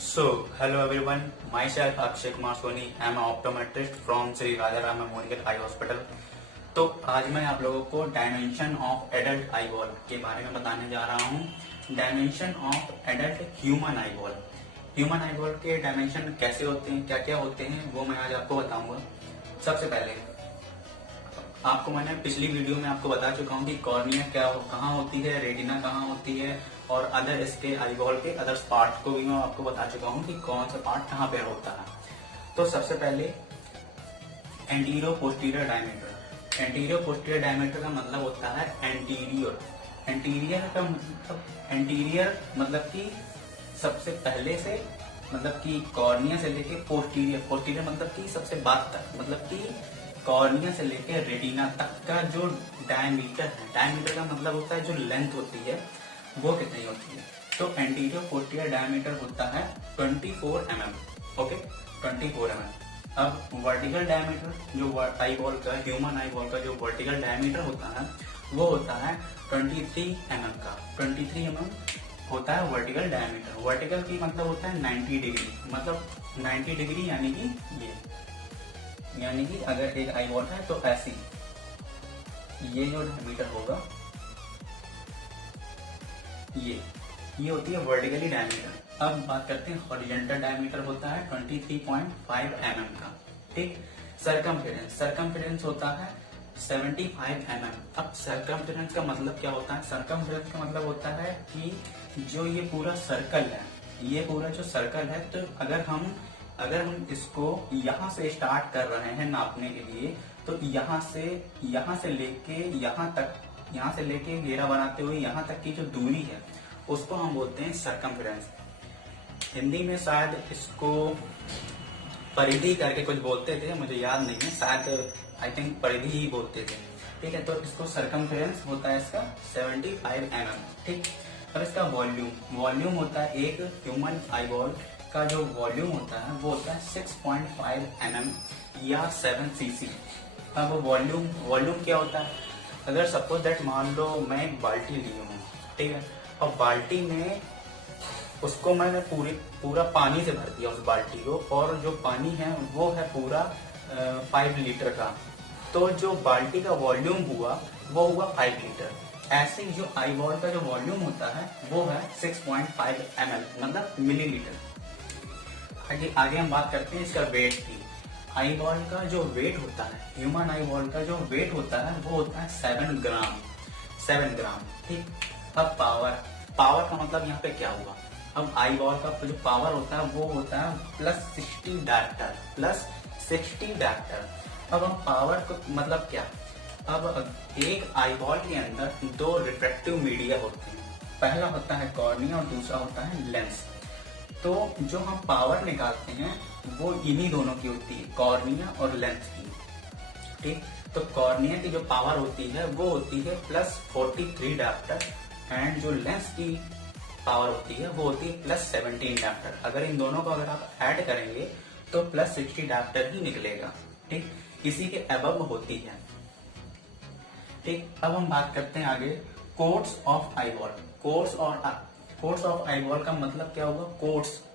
So, hello everyone. Myself Akshay Kumar Soni. I am an optometrist from Sri Radha Rama Memorial Eye Hospital. तो आज मैं आप लोगों को dimension of adult eye ball के बारे में बताने जा रहा हूँ। Dimension of adult human eye ball. Human eye ball के डायमेंशन कैसे होते हैं, क्या क्या होते हैं, वो मैं आज आपको बताऊंगा। सबसे पहले आपको मैंने पिछली वीडियो में आपको बता चुका हूँ कि कॉर्निया कहाँ होती है, रेटिना कहाँ होती है, और अदर इसके आई बॉल के अदर पार्ट को भी मैं आपको बता चुका हूँ कि कौन सा पार्ट कहाँ पे होता है। तो सबसे पहले anterior posterior diameter. Anterior posterior diameter का मतलब होता है एंटीरियर। एंटीरियर मतलब कि सबसे पहले से, मतलब कि कॉर्निया से लेके पोस्टीरियर। पोस्टीरियर मतलब कि सबसे बाद तक, मतलब कि कॉर्निया से लेके रेटिना तक का जो डायमीटर है। डायमीटर का मतलब होता है जो लेंथ होती है वो कितनी होती है। तो एंटीरियर पोस्टीरियर डायमीटर होता है 24 mm। Okay, 24 mm। अब वर्टिकल डायमीटर जो आई बॉल का, ह्यूमन आई बॉल का जो वर्टिकल डायमीटर होता है वो होता है 23 mm का। 23 mm होता है वर्टिकल डायमीटर। वर्टिकल की मतलब होता है 90 डिग्री, मतलब 90 डिग्री यानी कि ये, यानी कि अगर एक आई बॉल है तो ऐसी ये जो डायमीटर होगा ये होती है वर्टिकली डायमीटर। अब बात करते हैं हॉरिजॉन्टल डायमीटर होता है 23.5 mm का। ठीक। सरकमफेरेंस होता है 75 mm। अब सरकमफेरेंस का मतलब क्या होता है? सरकमफेरेंस का मतलब होता है कि जो ये पूरा सर्कल है, ये पूरा जो सर्कल है, तो अगर हम इसको यहाँ से स्टार्ट कर रहे हैं नापने के लिए, तो यहाँ से लेके यहाँ से लेके घेरा बनाते हुए यहाँ तक की जो दूरी है उसको हम बोलते हैं सरकमफेरेंस। हिंदी में शायद इसको परिधि करके कुछ बोलते थे, मुझे याद नहीं है, शायद आई थिंक परिधि ही बोलते थे। ठीक है, तो इसको सरकमफेरेंस होता है इसका 75 mm। ठीक। और इसका वॉल्यूम होता है, एक ह्यूमन आई बॉल का जो वॉल्यूम होता है वो होता है 6.5 mm या 7 cc। अब वॉल्यूम क्या होता है? अगर सपोज दैट मान लो मैं एक बाल्टी ली हूँ, ठीक है, और बाल्टी में उसको मैंने पूरा पानी से भर दिया उस बाल्टी को, और जो पानी है वो है पूरा 5 लीटर का, तो जो बाल्टी का वॉल्यूम हुआ वो हुआ 5 लीटर। ऐसे ही जो आई बॉल का जो वॉल्यूम होता है वो है 6.5 ml, मतलब मिलीलीटर। आगे हम बात करते हैं इसका वेट की। आई बॉल का जो वेट होता है, ह्यूमन आई बॉल का जो वेट होता है वो होता है 7 ग्राम। ठीक। अब पावर का मतलब यहाँ पे क्या हुआ? अब आई बॉल का जो पावर होता है वो होता है +60 डायप्टर। अब हम पावर को मतलब क्या? अब एक आई बॉल के अंदर 2 रिफ्रैक्टिव मीडिया होते हैं, पहला होता है कॉर्निया और दूसरा होता है लेंस। तो जो हम पावर निकालते हैं वो इन्हीं दोनों की होती है, कॉर्निया और लेंस की। ठीक। तो कॉर्निया की जो पावर होती है वो होती है +43 डायप्टर, एंड जो लेंस की पावर होती है वो होती है +17 डायप्टर। अगर इन दोनों को अगर आप ऐड करेंगे तो +60 डायप्टर ही निकलेगा। ठीक। इसी के अबव होती है। ठीक। अब हम बात करते हैं आगे quotes of eye ball. Quotes of eye ball का मतलब क्या होगा?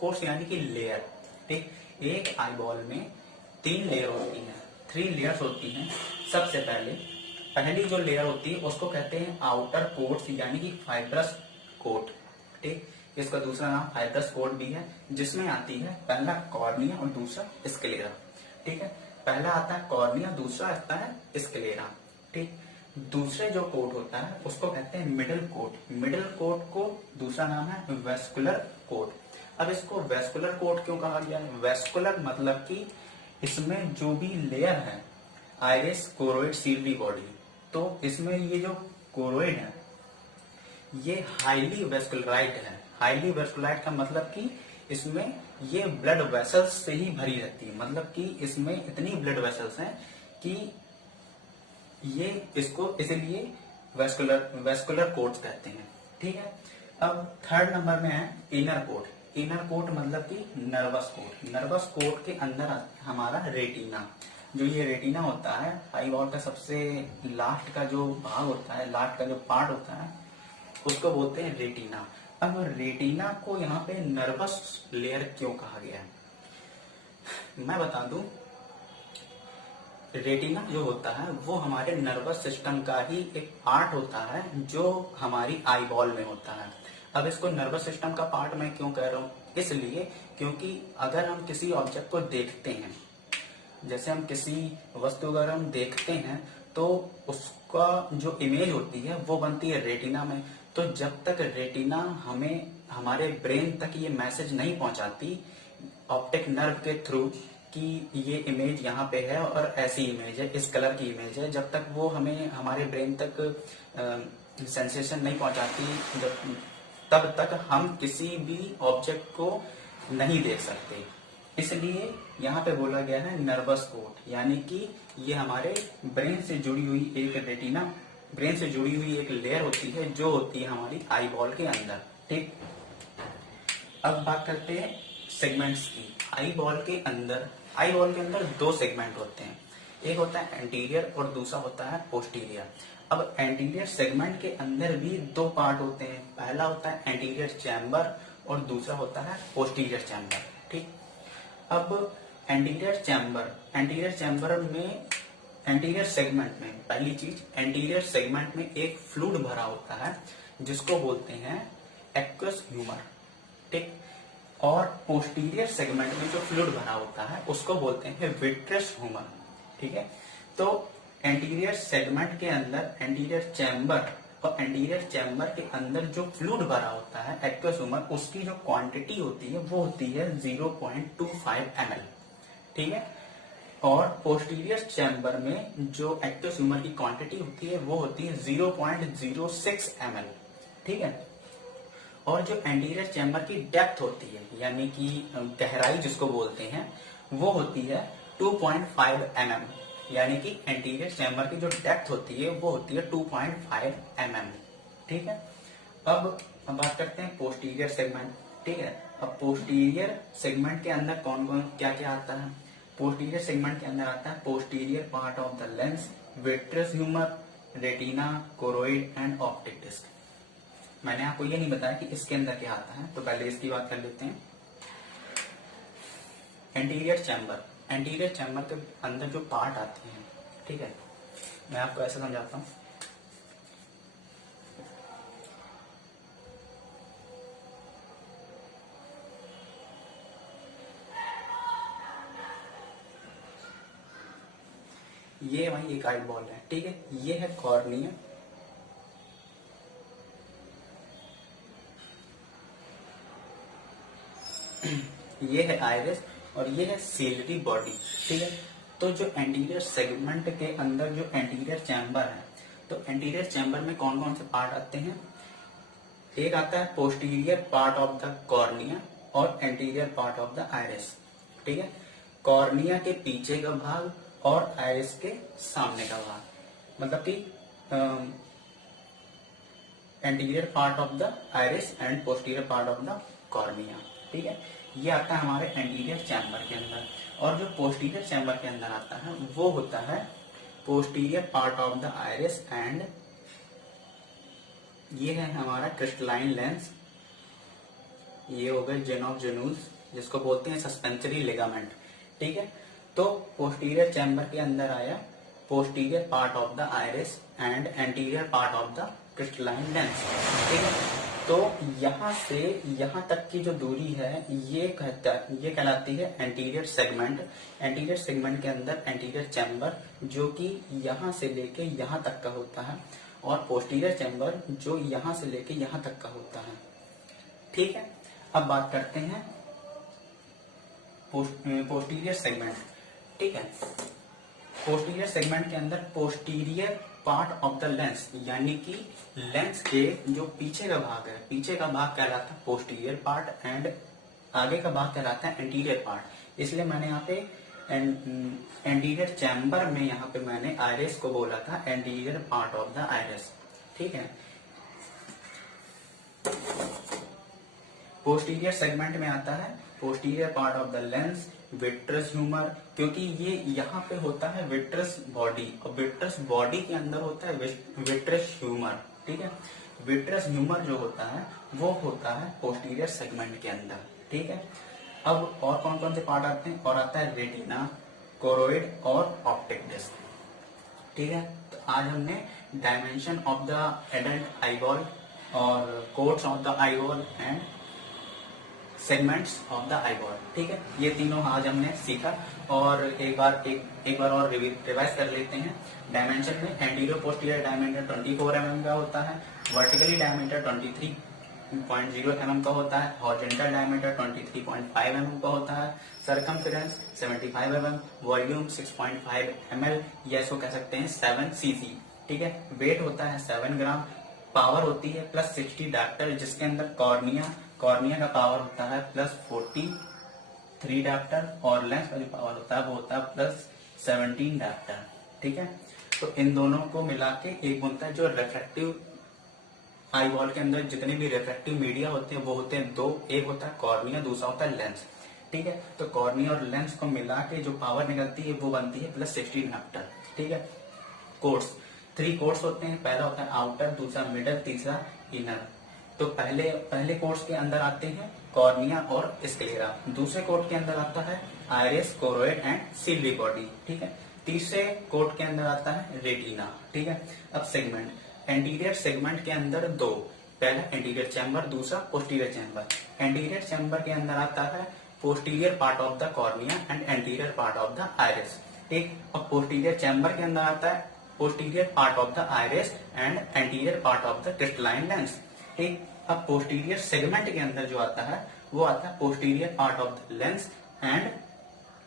कोट्स यानी कि लेयर। ठीक। एक आई बॉल में 3 लेयर होती है, 3 लेयर्स होती हैं। सबसे पहली जो लेयर होती है उसको कहते हैं आउटर कोट्स, यानी कि फाइब्रस कोट। ठीक। इसका दूसरा नाम फाइब्रस कोट भी है, जिसमें आती है पहला कॉर्निया और दूसरा स्क्लेरा। ठीक है, पहला आता है कॉर्निया, दूसरा आता है स्क्लेरा। ठीक। दूसरे जो कोट होता है उसको कहते हैं मिडिल कोट को दूसरा नाम है वेस्कुलर कोट। अब इसको वेस्कुलर कोट क्यों कहा गया है? वेस्कुलर मतलब कि इसमें जो भी लेयर है, आइरिस, कोरोइड, सीलरी बॉडी, तो इसमें ये जो कोरोइड है ये हाईली वेस्कुलराइट है। हाईली वेस्कुलराइट का मतलब कि इसमें ये ब्लड वेसल्स से ही भरी रहती है, मतलब कि इसमें इतनी ब्लड वेसल्स हैं कि ये इसको इसलिए वेस्कुलर कोट्स कहते हैं। ठीक है। अब थर्ड नंबर में है इनर कोट मतलब कि नर्वस कोट के अंदर हमारा रेटिना। जो ये रेटिना होता है आई बॉल का सबसे लास्ट का जो भाग होता है, लास्ट का जो पार्ट होता है उसको बोलते हैं रेटिना। अब रेटिना को यहाँ पे नर्वस लेयर क्यों कहा गया है, मैं बता दूं। रेटिना जो होता है वो हमारे नर्वस सिस्टम का ही एक पार्ट होता है जो हमारी आई बॉल में होता है। अब इसको नर्वस सिस्टम का पार्ट मैं क्यों कह रहा हूँ, इसलिए क्योंकि अगर हम किसी ऑब्जेक्ट को देखते हैं, जैसे हम किसी वस्तु अगर हम देखते हैं तो उसका जो इमेज होती है वो बनती है रेटिना में। तो जब तक रेटिना हमें हमारे ब्रेन तक ये मैसेज नहीं पहुंचाती ऑप्टिक नर्व के थ्रू कि ये इमेज यहाँ पे है और ऐसी इमेज है, इस कलर की इमेज है, जब तक वो हमें हमारे ब्रेन तक सेंसेशन नहीं पहुंचाती, तब तक हम किसी भी ऑब्जेक्ट को नहीं देख सकते। इसलिए यहाँ पे बोला गया है नर्वस कोट, यानी कि ये हमारे ब्रेन से जुड़ी हुई एक रेटिना, ब्रेन से जुड़ी हुई एक लेयर होती है जो होती है हमारी आई बॉल के अंदर। ठीक, अब बात करते हैं सेगमेंट्स की। आई बॉल के अंदर दो सेगमेंट होते हैं, एक होता है एंटीरियर और दूसरा होता है पोस्टीरियर। अब एंटीरियर सेगमेंट के अंदर भी दो पार्ट होते हैं, पहला होता है एंटीरियर चैम्बर और दूसरा होता है पोस्टीरियर चैम्बर। ठीक, अब एंटीरियर चैम्बर में, एंटीरियर सेगमेंट में, पहली चीज एंटीरियर सेगमेंट में एक फ्लूइड भरा होता है जिसको बोलते हैं एक्वस ह्यूमर। ठीक, और पोस्टीरियर सेगमेंट में जो फ्लूइड भरा होता है उसको बोलते हैं विट्रस ह्यूमर। ठीक है, तो एंटीरियर सेगमेंट के अंदर एंटीरियर चैम्बर और एंटीरियर चैम्बर के अंदर जो फ्लूइड भरा होता है एक्वस ह्यूमर, उसकी जो क्वांटिटी होती है वो होती है 0.25 ml। ठीक है, और पोस्टीरियर चैम्बर में जो एक्वस ह्यूमर की क्वांटिटी होती है वो होती है 0.06 ml। ठीक है, और जो एंटीरियर चैम्बर की डेप्थ होती है यानी कि गहराई जिसको बोलते हैं वो होती है 2.5 mm, यानी कि एंटीरियर चैम्बर की जो डेप्थ होती है वो होती है 2.5 mm। ठीक है, अब बात करते हैं पोस्टीरियर सेगमेंट। ठीक है, अब पोस्टीरियर सेगमेंट के अंदर कौन कौन क्या क्या आता है। पोस्टीरियर सेगमेंट के अंदर आता है posterior part of the lens, vitreous humour, retina, choroid and optic disc. मैंने आपको ये नहीं बताया कि इसके अंदर क्या आता है, तो पहले इसकी बात कर लेते हैं। एंटीरियर चैम्बर के अंदर जो पार्ट आते हैं, ठीक है, मैं आपको ऐसा समझाता हूँ। ये वही एक आई बॉल है। ठीक है, ये है कॉर्निया, ये है आइरिस और ये है सीलरी बॉडी। ठीक है, तो जो एंटीरियर सेगमेंट के अंदर जो एंटीरियर चैम्बर है, तो एंटीरियर चैम्बर में कौन कौन से पार्ट आते हैं। एक आता है posterior part of the cornea और anterior part of the iris. ठीक है, कॉर्निया के पीछे का भाग और आइरिस के सामने का भाग, मतलब कि anterior part of the iris and posterior part of the cornea. ठीक है, ये आता है हमारे एंटीरियर चैम्बर के अंदर। और जो पोस्टीरियर चैम्बर के अंदर आता है वो होता है posterior part of the iris and ये है हमारा क्रिस्टलाइन लेंस, ये हो गए जेन ऑफ जेनूस जिसको बोलते हैं सस्पेंसरी लिगामेंट। ठीक है, तो पोस्टीरियर चैम्बर के अंदर आया posterior part of the iris and anterior part of the crystalline lens. ठीक है, तो यहाँ से यहाँ तक की जो दूरी है ये कहलाती है एंटीरियर सेगमेंट। एंटीरियर सेगमेंट के अंदर एंटीरियर चैम्बर जो कि यहाँ से लेके यहाँ तक का होता है और पोस्टीरियर चैम्बर जो यहाँ से लेके यहाँ तक का होता है। ठीक है, अब बात करते हैं पोस्टीरियर सेगमेंट। ठीक है, पोस्टीरियर सेगमेंट के अंदर posterior part of the lens यानी कि लेंस के जो पीछे का भाग है, पीछे का भाग कहलाता है पोस्टीरियर पार्ट एंड आगे का भाग कहलाता है एंटीरियर पार्ट। इसलिए मैंने यहाँ पे एंटीरियर चैम्बर में यहाँ पे मैंने आइरिस को बोला था anterior part of the iris. ठीक है, पोस्टीरियर सेगमेंट में आता है posterior part of the lens, vitreous humour, क्योंकि ये यहाँ पे होता है विट्रस बॉडी और विट्रस बॉडी के अंदर होता है विट्रस ह्यूमर। ठीक है, विट्रस ह्यूमर जो होता है वो होता है पोस्टीरियर सेगमेंट के अंदर, ठीक है। अब और कौन कौन से पार्ट आते हैं, और आता है रेटिना, कोरोइड और ऑप्टिक डिस्क, ठीक है। तो आज हमने dimension of the adult eyeball और coats of the eyeball and segments of the eyeball, ठीक है, ये तीनों आज हमने सीखा। और एक बार और रिवाइज कर लेते हैं। डायमेंशन में एंटीरियर पोस्टीरियर डायमीटर 24 mm का होता है, वर्टिकली डायमीटर 23.0 mm का होता है, हॉरिजॉन्टल डायमीटर 23.5 mm का होता है, सरकमफेरेंस 75 mm, वॉल्यूम 6.5 ml, या इसको कह सकते हैं 7 cc, ठीक है। वेट होता है 7 ग्राम, पावर होती है +60 डाप्टर, जिसके अंदर कॉर्निया का पावर होता है +43 डाप्टर, और लेंस का जो पावर होता है वो होता है +17 डाप्टर, ठीक है। तो इन दोनों को मिला के एक बनता है जो रिफ्रैक्टिव आई बॉल के अंदर जितने भी रिफ्रैक्टिव मीडिया होते हैं वो होते हैं दो, एक होता है कॉर्निया, दूसरा होता है लेंस, ठीक है। तो कॉर्निया और लेंस को मिला के जो पावर निकलती है वो बनती है +16 डाप्टर, ठीक है। कोर्स 3 कोर्स होते हैं, पहला होता है आउटर, दूसरा मिडल, तीसरा इनर। तो पहले कोर्स के अंदर आते हैं कॉर्निया और स्क्लेरा, दूसरे कोर्ट के अंदर आता है iris, choroid and Silvi body, ठीक है। तीसरे कोर्ट के अंदर आता है रेटिना, ठीक है। अब सेगमेंट, एंटीरियर सेगमेंट के अंदर दो, पहला एंटीरियर चैम्बर, दूसरा पोस्टीरियर चैम्बर। एंटीरियर चैम्बर के अंदर आता है posterior part of the cornea and anterior part of the iris, ठीक। और पोस्टीरियर चैम्बर के अंदर आता है posterior part of the iris and anterior part of the crystalline lens, ठीक। अब पोस्टीरियर सेगमेंट के अंदर जो आता है वो आता है posterior part of the lens and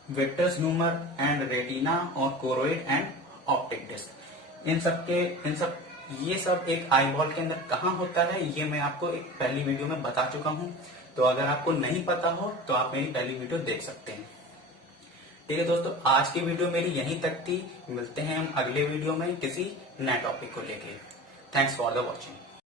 vitreous humour and retina और कोरोइड एंड ऑप्टिक डिस्क। ये सब एक आई बॉल के अंदर कहाँ होता है ये मैं आपको एक पहली वीडियो में बता चुका हूँ। तो अगर आपको नहीं पता हो तो आप मेरी पहली वीडियो देख सकते हैं, ठीक है दोस्तों। आज की वीडियो मेरी यहीं तक थी, मिलते हैं हम अगले वीडियो में किसी नए टॉपिक को लेके। Thanks for the watching.